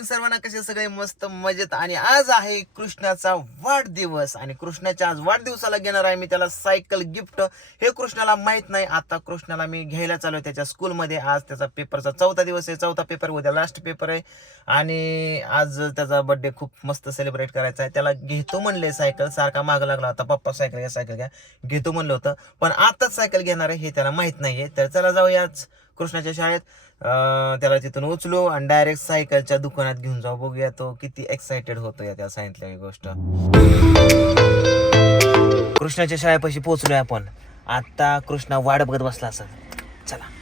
Morning सर्वांना कसे सगळे मस्त मजेत आणि आज आहे कृष्णाचा वाढदिवस आणि कृष्णाच्या आज वाढदिवसाला घेणार आहे मी त्याला सायकल गिफ्ट. हे कृष्णाला माहीत नाही. आता कृष्णाला मी घ्यायला चालू आहे त्याच्या स्कूलमध्ये आज त्याचा पेपरचा चौथा दिवस आहे. चौथा पेपर उद्या लास्ट पेपर आहे. आणि आज त्याचा बर्थडे खूप मस्त सेलिब्रेट करायचा आहे. त्याला घेतो म्हणले सायकल. सारखा माग लागला होता पप्पा सायकल घ्या सायकल घ्या. घेतो म्हणलं होतं. पण आताच सायकल घेणार आहे हे त्याला माहीत नाहीये. तर चला जाऊयाच कृष्णाच्या शाळेत. त्याला तिथून उचलू आणि डायरेक्ट सायकलच्या दुकानात घेऊन जाऊ. बघूया तो किती एक्साइटेड होतो या त्या सांगितलेली गोष्ट. कृष्णाच्या शाळेपाशी पोहोचलोय आपण. आता कृष्णा वाट बघत बसला असं चला.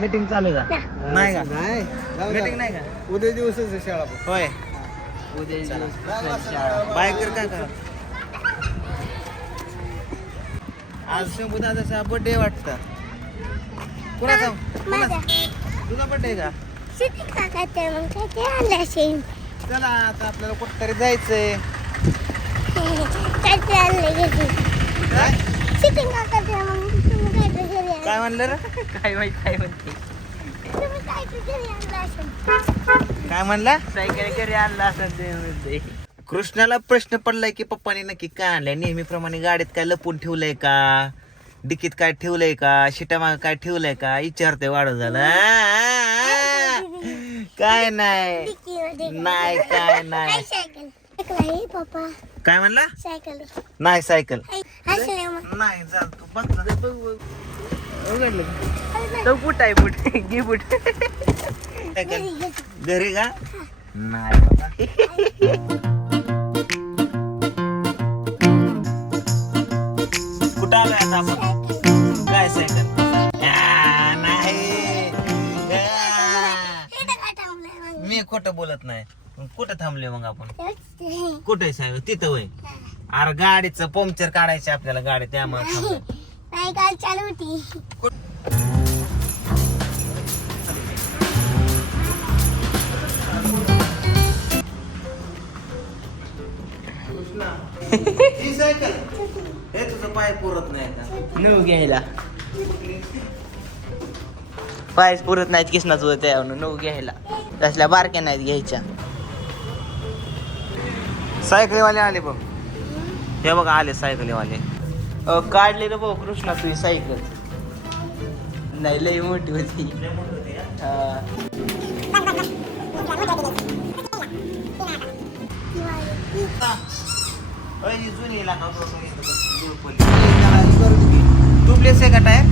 मीटिंग चालू का? नाही का? मीटिंग नाही का? उद्या दिवसच आहे शाळा. होय. बाय कर काय करा? आज शंभू दादाचा बर्थडे वाटतं. कुणाचा? तुझा बर्थडे का? चला आता आपल्याला कुठतरी जायचंय. काय? काय म्हणलं रे? काय माहीत काय म्हणते? काय म्हणला? सायकल घरी आणला असं ते म्हणते. कृष्णाला प्रश्न पडलाय की पप्पाने नक्की काय आणलंय? नेहमीप्रमाणे गाडीत काय लपून ठेवलंय का? डिकीत काय ठेवलंय का? शिटामाग काय ठेवलंय का? विचारते वाढ झालं. काय नाही. नाही काय नाही. पप्पा. काय म्हणला? सायकल. नाही सायकल. नाही चालतो ना बघ, उघडलं? तो बुट आहे बुट? घे बुट. सायकल. घरी का? नाही बाबा. कुठं आलोय आता आपण? काय सायकल? आ, नाही. मी खोटं बोलत नाही. मग कुठं थांबलोय मग आपण? कुठे साहेब? तिथं वय अरे गाडीचं पंक्चर काढायचं आपल्याला गाडी त्यामुळे थांबलोय. सायकल चालू होती. ही सायकल हे तुझं पाय पुरत नाही का? नऊ घ्यायला. पायच पुरत नाहीत किसनाच होत त्यावर नऊ घ्यायला. तसल्या बारक्या नाहीत घ्यायच्या. सायकलीवाले आले बघ. हे बघ आले सायकलीवाले. काढले रे भाऊ कृष्णा तुझी सायकल. नाही लई मोठी होती. जुनी तू आहे का टायर?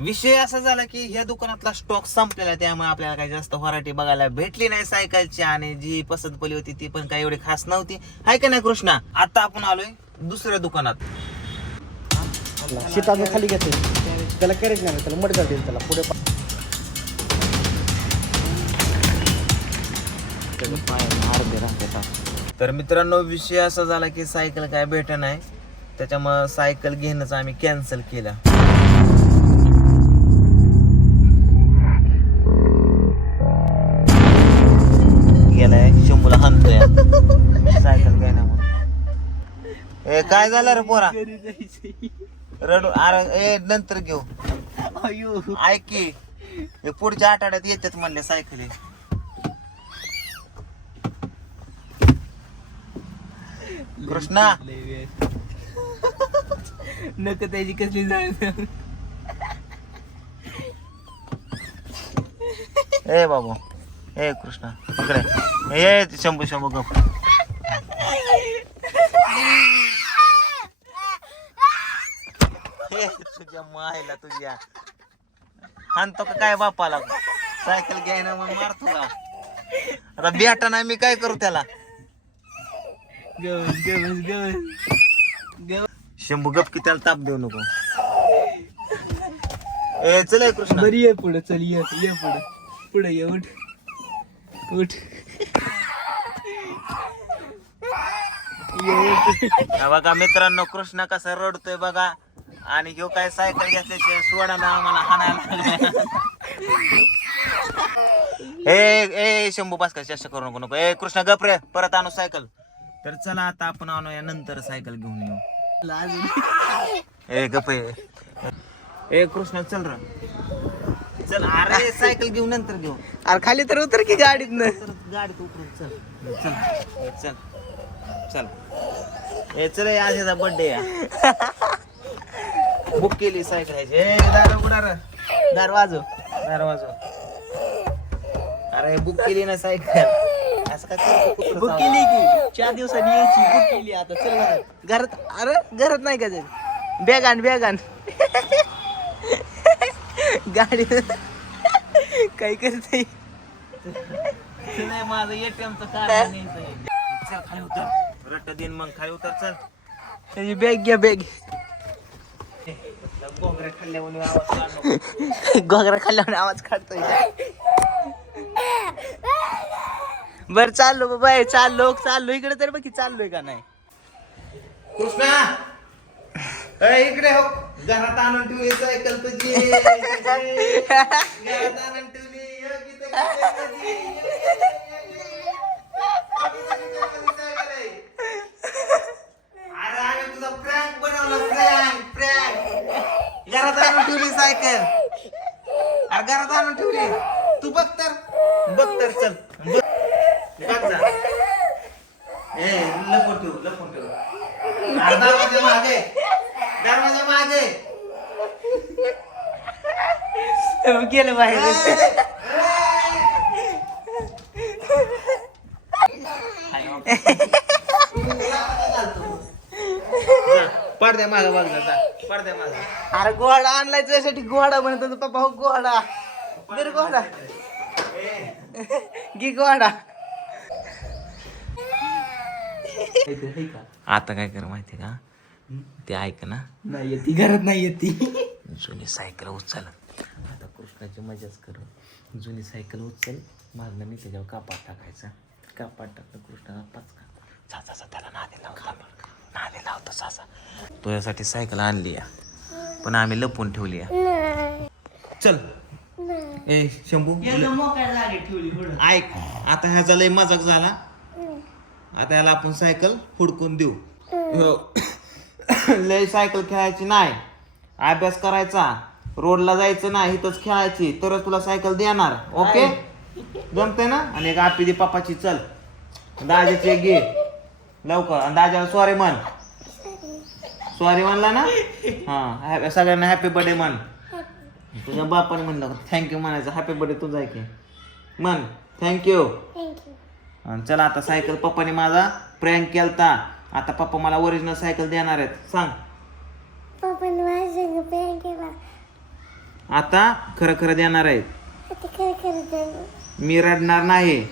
विषय असा झाला की ह्या दुकानातला स्टॉक संपलेला आहे, त्यामुळे आपल्याला काही जास्त व्हरायटी बघायला भेटली नाही सायकलची आणि जी पसंत पडली होती ती पण काही एवढी खास नव्हती. हाय का नाही कृष्णा? आता आपण आलोय दुसऱ्या दुकानात. शीटाचं खाली घेते त्याला कॅरेज नाही त्याला मड जाते त्याला. पुढे तर मित्रांनो विषय असा झाला की सायकल काय भेट नाही. त्याच्यामुळं सायकल घेणंच आम्ही कॅन्सल केलं. सायकल काय ना म्हणून. ए काय झालं रे पोरा? रडू अरे ए नंतर घेऊ. अयो. ऐक की हे पुढच्या आठवड्यात येतात म्हणले सायकली. कृष्णा. नक त्याची कसली जाय ए बाबू. ए कृष्णा इकडे. ए शंभू शंभू गप. ए, तुझ्या मायला तुझ्या. आणतो का काय बापाला? सायकल घ्यायना मग मारतो का आता बेटा नाही मी काय करू त्याला? शंभू गप की त्याला ताप देऊ नको. ए चल कृष्णा. बरी ये पुढे चल ये ये पुढे. पुढे ये उठ. उठ. हा बघा मित्रांनो कृष्ण कसा रडतोय बघा. आणि ह्यो काय सायकल घेतल्याशिवाय सोडायला आम्हाला हाणायला. ए ए शंभू बास्कर चेष्टा करू नको नको. ए कृष्ण गप रे. परत आणू सायकल. तर चला आता आपण आणूया नंतर सायकल घेऊन येऊ. ए गप ए कृष्ण चल र. चल अरे सायकल घेऊ नंतर घेऊ. अरे खाली तर उतर की गाडीत गाडीत उतरून चल. चल चल. चल. ए चल आज याचा बर्थडे बुक केली सायकल. ए दार उघडा. दार वाजव. दार वाजव. अरे बुक केली ना सायकल असं काय बुक? केली की? चार दिवसांनी यायची बुक केली आता. चल घरात अरे घरात नाही का जाईल बॅग आण बॅग आण. गाडी. काय करते? नाही माझं एटीएमचं कार्ड उतर. रट्ट दिन मग. खाली उतर चल. त्याची बॅग घ्या बॅग खाल्ल्यावर आवाज काढ नको. गोगरा खाल्ल्यावर आवाज काढतोय. बर चाललो बाबा चाललो चाललो. इकडे तर बघ चाललोय का नाही. कृष्णा ए, इकडे हो. घरात आणून ठेवली सायकल तुझी घरात आणून ठेवली. तुझी. सायकल अरे घरात आणून ठेवली. तू बघ तर. बघ तर चल. बघ. बघ जा. ए लपून ठेव लपून ठेव. अरे दरवाजा मागे. दरवाजा मागे. गेलं बाहेर. पडद्या मागे बघ जा मागे अरे गोडा आणलाय त्यासाठी गोडा म्हणत होता पप्पा हो गोडा. दर गोडा. घे गोडा. आता काय कर माहिती का? ते ऐक ना. नाही येते घरात नाही येते. जुनी सायकल उचल. आता कृष्णाची मजाच कर. जुनी सायकल उचल. मागणं मी त्याच्यावर कापाट टाकायचा. कापाट टाकलं कृष्णाला पचका. सासा सा त्याला नादी लावतो नादी लावतो सासा. तुझ्यासाठी सायकल आणली पण आम्ही लपवून ठेवली चल. ए शंभू ऐक आता ह्याचा लय मजाक झाला. आता याला आपण सायकल हुडकून देऊ. हो. लय सायकल खेळायची नाही. अभ्यास करायचा. रोडला जायचं नाही इथंच खेळायची. तरच तुला सायकल देणार. ओके? जमते ना? आणि एक आपी दे पप्पाची चल. दाजाची घे. लवकर. आणि दाजाला सॉरी म्हण. सॉरी म्हणला ना? हा सगळ्यांना हॅपी बर्थडे म्हण. तुझ्या बापाने म्हणलं थँक्यू म्हणायचं. हॅपी बर्थडे तुझा आहे की. म्हण थँक्यू आणि चला आता सायकल पप्पाने माझा प्रँक केलता. आता पप्पा मला ओरिजिनल सायकल देणार आहेत. सांग. आता खरं खरं देणार आहेत. मी रडणार नाही.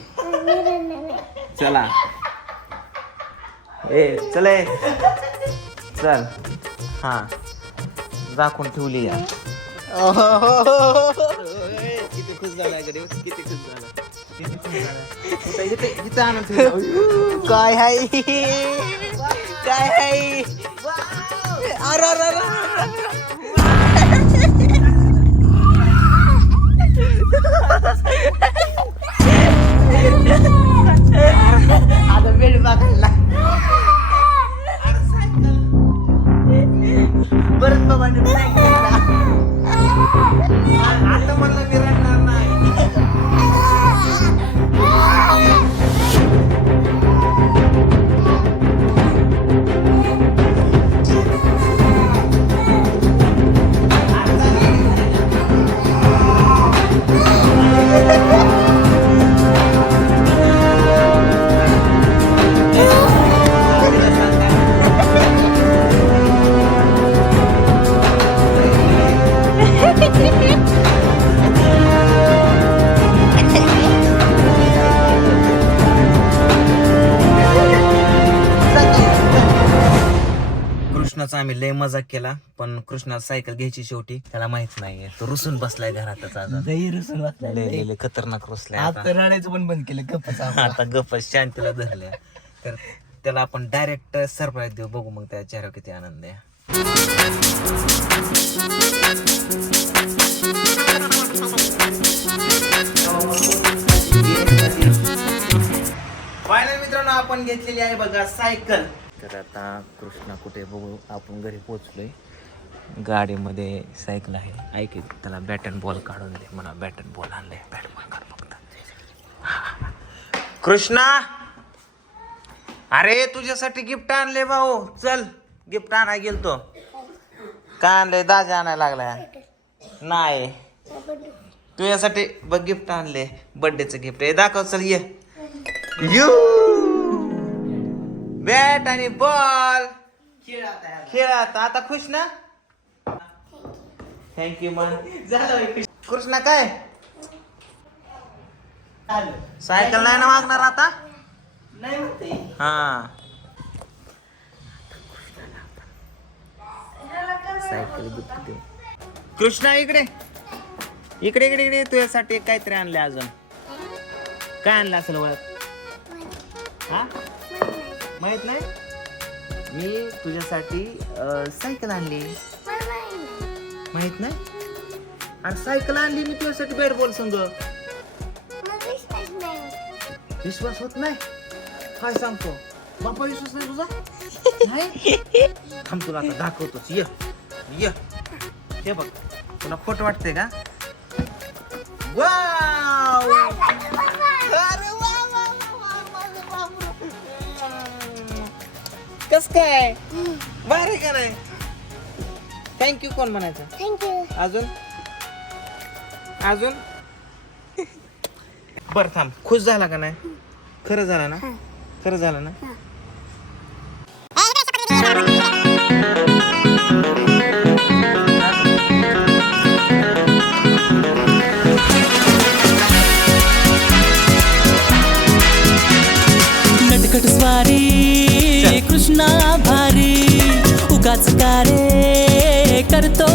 चला. ए चले. चल. हा. राखून ठेवली या. हो, हो, हो, किती खुश झाला किती खुश झाला किती खुश झाला. इथं आणून ठेवलं. काय हाय? काय हाय? अरे अरे. लय मजाक केला पण कृष्णा सायकल घ्यायची शेवटी. त्याला माहीत नाहीये. तो रुसून बसलाय घरातच आज. दही रुसून बसलाय. लय लय- लय. खतरनाक रुसलाय आता आता. रडायचं पण बंद केलं. गप्पच आता गप्प शांतीला धरल्या. तर त्याला आपण डायरेक्ट सरप्राईज देऊ. बघू मग त्या चेहऱ्यावर किती आनंद आहे. फायनल मित्रांनो आपण घेतलेली आहे बघा सायकल. तर आता कृष्णा कुठे बघू? आपण घरी पोचलो आहे गाडीमध्ये सायकल आहे. ऐक त्याला बॅट अँड बॉल काढून दे मला बॅट अँड बॉल आणले बॅट बॉल काढ फक्त. कृष्णा! अरे तुझ्यासाठी गिफ्ट आणले भाऊ. चल गिफ्ट आणाय गेलतो. काय आणलंय? दाजा आणायला लागलाय. नाही. तुझ्यासाठी बघ गिफ्ट आणले बर्थडेचं गिफ्ट आहे. दाखव चल ये. यू बॅट आणि बॉल. खेळात आता खुश ना? थँक्यू मन कृष्णा काय? सायकल नाही ना मागणार आता? नाही हा. सायकल कृष्णा इकडे. इकडे इकडे इकडे. तुझ्यासाठी काहीतरी आणले अजून. काय आणलं असेल ओळख हा? माहीत नाही? मी तुझ्यासाठी अं, सायकल आणली. माहीत नाही? आणि सायकल आणली मी तुझ्यासाठी बॅट बॉल संग विश्वास होत नाही? काय सांगतो? बापा विश्वास नाही तुझा? नाही? थांब तुला आता दाखवतोच. ये. ये. हे बघ. तुला खोट वाटते का? वाव कस काय भारी का नाही? थँक्यू कोण म्हणायचं? थँक्यू अजून? अजून? बर थांब. खुश झाला का नाही? खरं झालं ना? खरं झालं ना? स्वारी कृष्णा भारी उगाच कारे करतो